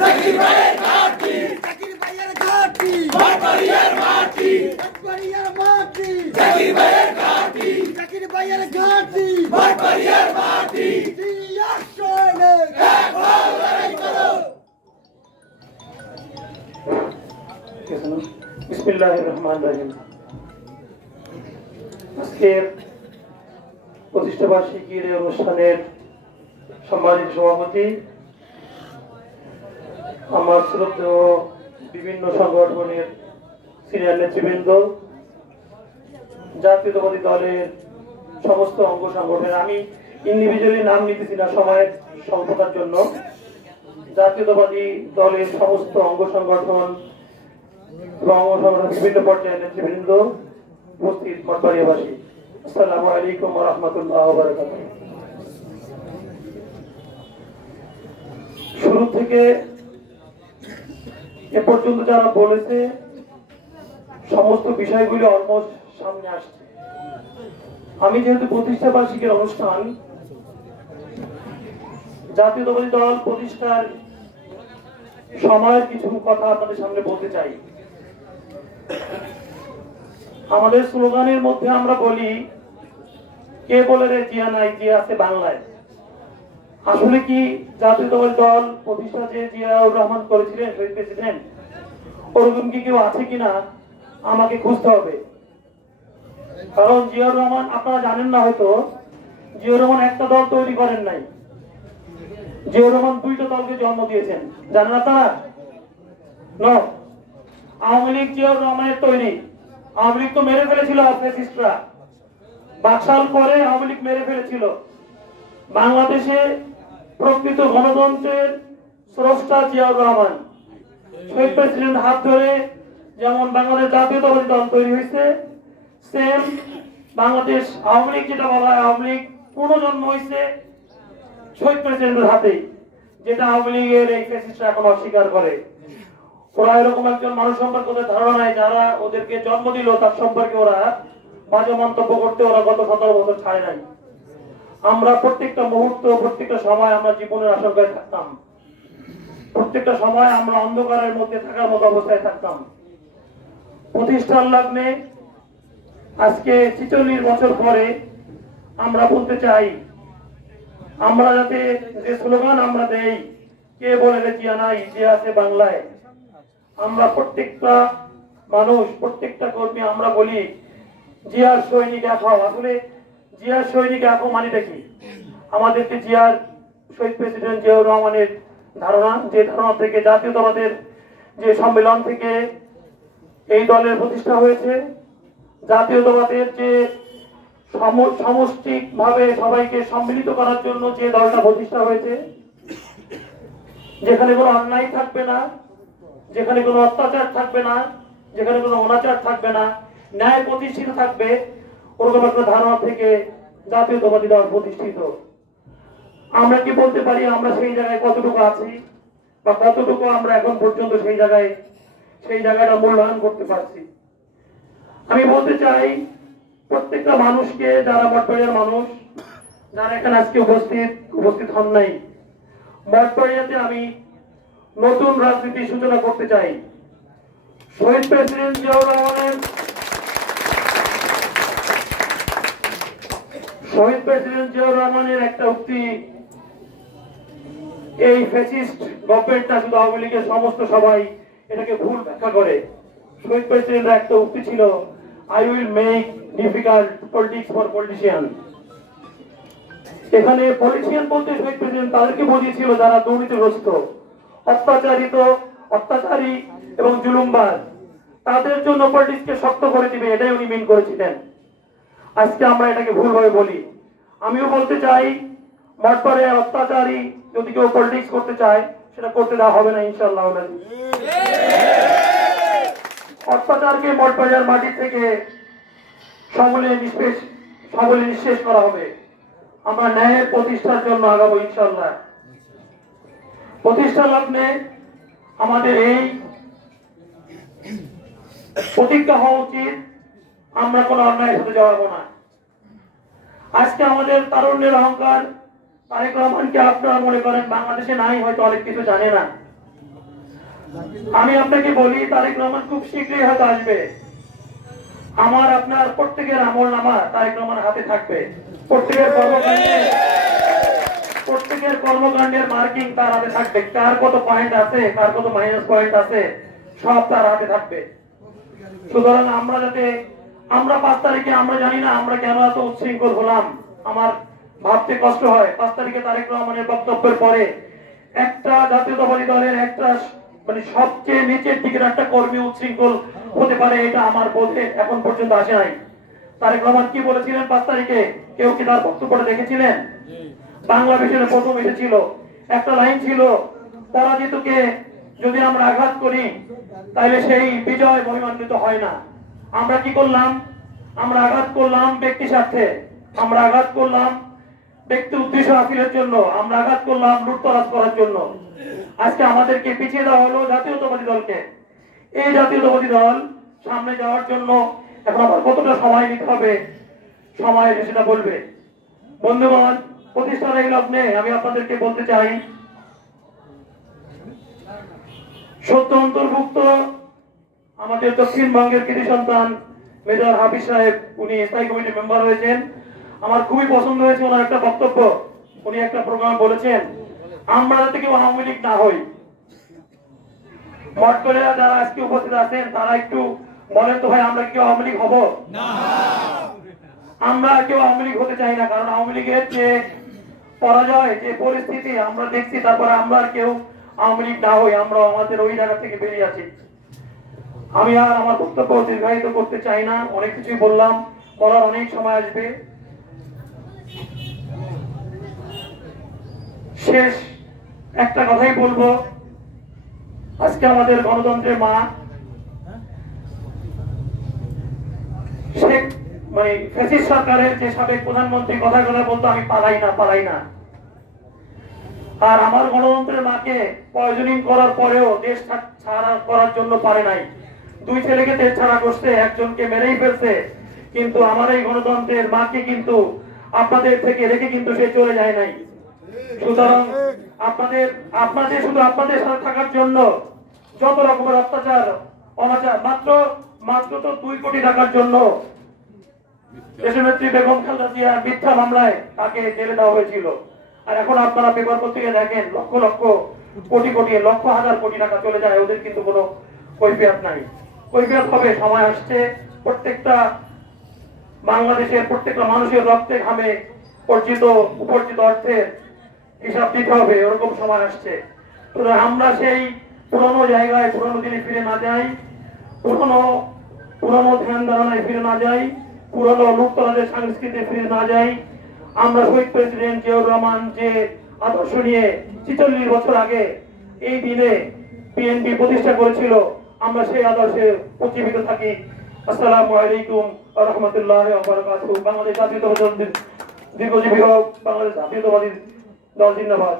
জাকির ভাইয়ের ঘাটতি জাকির ভাইয়ের ঘাটতি বাটবাড়িয়ার মাটি বাটবাড়িয়ার মাটি জাকির ভাইয়ের ঘাটতি জাকির ভাইয়ের ঘাটতি বাটবাড়িয়ার মাটি জিয়া সৈনিক এক হও লড়াই করো। বিসমিল্লাহির রহমানির রহিম। আজকের প্রতিষ্ঠা বার্ষিকীর অনুষ্ঠানের সম্মানিত সভাপতি, আমার শ্রদ্ধেয় বিভিন্ন সংগঠনের সিনিয়র নেতৃবৃন্দ, জাতীয়তাবাদী দলের সমস্ত অঙ্গ সংগঠন, আমি ইন্ডিভিজুয়ালি নাম নিতেছি না সময়ের স্বল্পতার জন্য, জাতীয়তাবাদী দলের সমস্ত অঙ্গ সংগঠন এবং বিভিন্ন পর্যায়ের নেতৃবৃন্দ, উপস্থিত মঠবাড়িয়াবাসী, আসসালামু আলাইকুম ওয়া রাহমাতুল্লাহি ওয়া বারাকাতুহু। শুরু থেকে এ পর্যন্ত যারা বলেছে সমস্ত বিষয়গুলি অলমোস্ট সামনে আসছে। আমি যেহেতু প্রতিষ্ঠা বার্ষিকীর অনুষ্ঠান, জাতীয়তাবাদী দল প্রতিষ্ঠার সময়ের কিছু কথা আপনাদের সামনে বলতে চাই। আমাদের স্লোগানের মধ্যে আমরা বলি, কে বলে রে জিয়া নাই, জিয়া আছে বাংলায়। আসলে কি জাতীয়তাবাদী দল প্রতিষ্ঠা যে জিয়াউর রহমান করেছিলেন, শহীদ প্রেসিডেন্ট, ওরকম কি কেউ আছে কিনা আমাকে খুঁজতে হবে। কারণ জিয়াউর রহমান, আপনারা জানেন না হয়তো, জিয়াউর রহমান একটা দল তৈরি করেন নাই, জিয়াউর রহমান দুইটা দলকে জন্ম দিয়েছেন। জানেন আপনারা? আওয়ামী লীগ জিয়াউর রহমানের তৈরি। আওয়ামী লীগ তো মেরে ফেলেছিল ফ্যাসিস্টরা, বাকশাল করে আওয়ামী লীগ মেরে ফেলেছিল। বাংলাদেশে প্রকৃত গণতন্ত্রের স্রষ্টা জিয়াউর রহমান। শহীদ প্রেসিডেন্ট হাত ধরে যেমন বাংলাদেশ জাতীয়তাবাদী দল তৈরি হয়েছে, সেম বাংলাদেশ আওয়ামী লীগ, যেটা বলা হয় আওয়ামী লীগ, পুনর্জন্ম হয়েছে শহীদ প্রেসিডেন্টের হাতে, যেটা আওয়ামী লীগের এই ফ্যাসিস্টরা এখন অস্বীকার করে। ওরা এরকম একজন মানুষ সম্পর্কে ওদের ধারণা নাই, যারা ওদেরকে জন্ম দিল তার সম্পর্কে ওরা বাজে মন্তব্য করতে ওরা গত 17 বছর ছাড়ে নাই। আমরা প্রত্যেকটা মুহূর্ত, প্রত্যেকটা সময় আমরা জীবনের আশঙ্কায় থাকতাম, প্রত্যেকটা সময় আমরা অন্ধকারের মধ্যে থাকার মতো অবস্থায় থাকতাম। প্রতিষ্ঠান লগ্নে আজকে 46 বছর পরে আমরা বলতে চাই, আমরা যাতে যে স্লোগান আমরা দেই, কে বলে রে জিয়া নাই, জিয়া আছে বাংলায়, আমরা প্রত্যেকটা মানুষ, প্রত্যেকটা কর্মী আমরা বলি জিয়ার সৈনিক এক হও। আসলে জিয়ার সৈনিক এক হও মানেটা কি? আমাদেরকে জিয়ার, শহীদ প্রেসিডেন্ট জিয়াউর রহমানের ধারণা, যে ধারণা থেকে জাতীয়তাবাদের যে সম্মেলন থেকে এই দলের প্রতিষ্ঠা হয়েছে, জাতীয়তাবাদের যে সমষ্টিক ভাবে সবাইকে সম্মিলিত করার জন্য যে দলটা প্রতিষ্ঠা হয়েছে, যেখানে কোনো অন্যায় থাকবে না, যেখানে কোনো অত্যাচার থাকবে না, যেখানে কোনো অনাচার থাকবে না, ন্যায় প্রতিষ্ঠিত থাকবে, ওরকম একটা ধারণা থেকে জাতীয়তাবাদী দল প্রতিষ্ঠিত। আমরা কি বলতে পারি আমরা সেই জায়গায় কতটুকু আছি, বা কতটুকু আমরা এখন পর্যন্ত সেই জায়গাটা মূল্যায়ন করতে পারছি? আমি বলতে চাই, প্রত্যেকটা মানুষকে, যারা মঠবাড়িয়ার মানুষ, যারা এখানে আজকে উপস্থিত হন নাই, মঠবাড়িয়াতে আমি নতুন রাজনীতির সূচনা করতে চাই। শহীদ প্রেসিডেন্ট জিয়াউর রহমানের একটা উক্তি, এই ফ্যাসিস্ট গভর্নমেন্টটা শুধু আওয়ামী লীগের সমস্ত সবাই এটাকে ভুল ব্যাখ্যা করে। শহীদ প্রেসিডেন্টের একটা উক্তি ছিল, I will make difficult politics for politician. এখানে পলিটিশিয়ান বলতে শহীদ প্রেসিডেন্ট তাদেরকে বুঝিয়েছিল যারা দুর্নীতিগ্রস্ত, অত্যাচারী এবং জুলুমবাজ, তাদের জন্য পলিটিক্সকে শক্ত করে দিবে, এটাই উনি মিন করেছিলেন। আজকে আমরা এটাকে ভুলভাবে বলি। আমিও বলতে চাই, মঠবাড়িয়ার অত্যাচারী যদি কেউ পলিটিক্স করতে চায়, সেটা করতে দেওয়া হবে না ইনশাআল্লাহ। অত্যাচারকে মঠবাড়িয়ার মাটি থেকে সমূলে নিঃশেষ করা হবে। আমরা ন্যায়ের প্রতিষ্ঠার জন্য আগাবো ইনশাআল্লাহ। প্রতিষ্ঠা লগ্নে আমাদের এই প্রতিজ্ঞা হওয়া উচিত, আমরা কোনো অন্যায়ের সাথে জড়াবো না। আজকে আমাদের তারুণ্যের অহংকার, তারেক রহমানকে আপনারা মনে করেন বাংলাদেশে নাই, হয়তো অনেক কিছু জানে না, আমি আপনাকে বলি তারেক রহমান খুব শীঘ্রই হয়তো আসবে। আমার আপনার প্রত্যেকের আমলনামা তারেক রহমানের হাতে থাকবে। প্রত্যেকের কর্মকাণ্ডের মার্কিং তার হাতে থাকবে। কার কত পয়েন্ট আছে, কার কত মাইনাস পয়েন্ট আছে, সব তার হাতে থাকবে। সুতরাং আমরা 5 তারিখে আমরা জানি না আমরা কেন এত উচ্ছৃঙ্খল হলাম। আমার ভাবতে কষ্ট হয় 5 তারিখে তারেক রহমানের বক্তব্যের পরে একটা জাতীয়তাবাদী দলের একটা মানে সবচেয়ে নিচের দিকের একটা কর্মী উচ্ছৃঙ্খল হতে পারে, এটা আমার বোধে এখন পর্যন্ত আসে নাই। তারেক রহমান কি বলেছিলেন 5 তারিখে? কেউ কি তার বক্তব্যটা দেখেছিলেন? বাংলাদেশের প্রথম এসেছিল, একটা লাইন ছিল, পরাজিতকে যদি আমরা আঘাত করি তাহলে সেই বিজয় মহিমান্বিত হয় না। আমরা কি করলাম? আমরা আঘাত করলাম ব্যক্তি স্বার্থে, আমরা আঘাত করলাম ব্যক্তি উদ্দেশ্য হাসিলের জন্য, আমরা আঘাত করলাম লুটতরাজ করার জন্য। আজকে আমাদেরকে পিছিয়ে দেওয়া হলো জাতীয়তাবাদী দলকে। এই জাতীয়তাবাদী দল সামনে যাওয়ার জন্য এখন আবার কতটা সময় নিতে হবে, সময় সেটা বলবে। বন্ধুগণ, প্রতিষ্ঠার এই লগ্নে আমি আপনাদেরকে বলতে চাই, সত্য অন্তর্ভুক্ত আমাদের দক্ষিণবঙ্গের কৃতি সন্তান মেজর হাফিজ সাহেব, উনি স্থায়ী কমিটির মেম্বার হয়েছেন। আমার খুবই পছন্দ হয়েছে ওনার একটা বক্তব্য। উনি একটা প্রোগ্রামে বলেছেন, আমরা যাতে কেউ আওয়ামী লীগ না হই। মঠকরেরা যারা আজকে উপস্থিত আছেন তারা একটু বলেন তো ভাই, আমরা কি কেউ আওয়ামী লীগ হবো? আমরা কেউ আওয়ামী লীগ হতে চাই না, কারণ আওয়ামী লীগের যে পরাজয়, যে পরিস্থিতি আমরা দেখছি, তারপরে আমরা আর কেউ আওয়ামী লীগ না হই, আমরা আমাদের ওই জায়গা থেকে বেরিয়ে আছি। আমি আর আমার বক্তব্য দীর্ঘায়িত করতে চাই না, অনেক কিছুই বললাম, বলার অনেক সময় আসবে। শেষ একটা কথাই বলবো, আজকে আমাদের গণতন্ত্রের মা শেখ মানে ফ্যাসিস্ট সরকারের যে সাবেক প্রধানমন্ত্রী কথা বলতো, আমি পালাই না। আর আমার গণতন্ত্রের মাকে পয়জনিং করার পরেও দেশ ছাড়া করার জন্য পারে নাই। 2 ছেলেকে দেশ ছাড়া করছে, একজনকে মেরেই ফেলছে, কিন্তু আমার এই গণতন্ত্রের মাকে কিন্তু আপনাদের থেকে রেখে কিন্তু সে চলে যায় নাই। সুতরাং আপনাদের শুধু আপনাদের সাথে থাকার জন্য যত রকমের অত্যাচার অনাচার, মাত্র তো 2 কোটি টাকার জন্য দেশনেত্রী বেগম খালেদা জিয়ার মিথ্যা মামলায় তাকে জেলে দেওয়া হয়েছিল। আর এখন আপনারা পেপার পত্রিকা দেখেন, লক্ষ লক্ষ কোটি কোটি, লক্ষ হাজার কোটি টাকা চলে যায়, ওদের কিন্তু কোনো কৈফিয়ত নাই। কৈফিয়ত হবে, সময় আসছে। প্রত্যেকটা বাংলাদেশের প্রত্যেকটা মানুষের রক্তে ঘামে উপার্জিত অর্থের হিসাব দিতে হবে, ওরকম সময় আসছে। আমরা সেই পুরনো জায়গায়, পুরনো দিনে ফিরে না যাই, পুরনো ধ্যান ধারণায় ফিরে না যাই, পুরনো লুটতরাজের সংস্কৃতি ফিরে না যাই। আমরা শহীদ প্রেসিডেন্ট জিয়াউর রহমান যে আদর্শ নিয়ে 46 বছর আগে এই দিনে বিএনপি প্রতিষ্ঠা করেছিল, আমরা সেই আদর্শে উজ্জীবিত থাকি। আসসালামু আলাইকুম ওয়া রাহমাতুল্লাহি ওয়া বারাকাতুহু। বাংলাদেশ জাতীয়তাবাদী দল দীর্ঘজীবী হোক, বাংলাদেশ জাতীয়তাবাদী দল জিন্দাবাদ।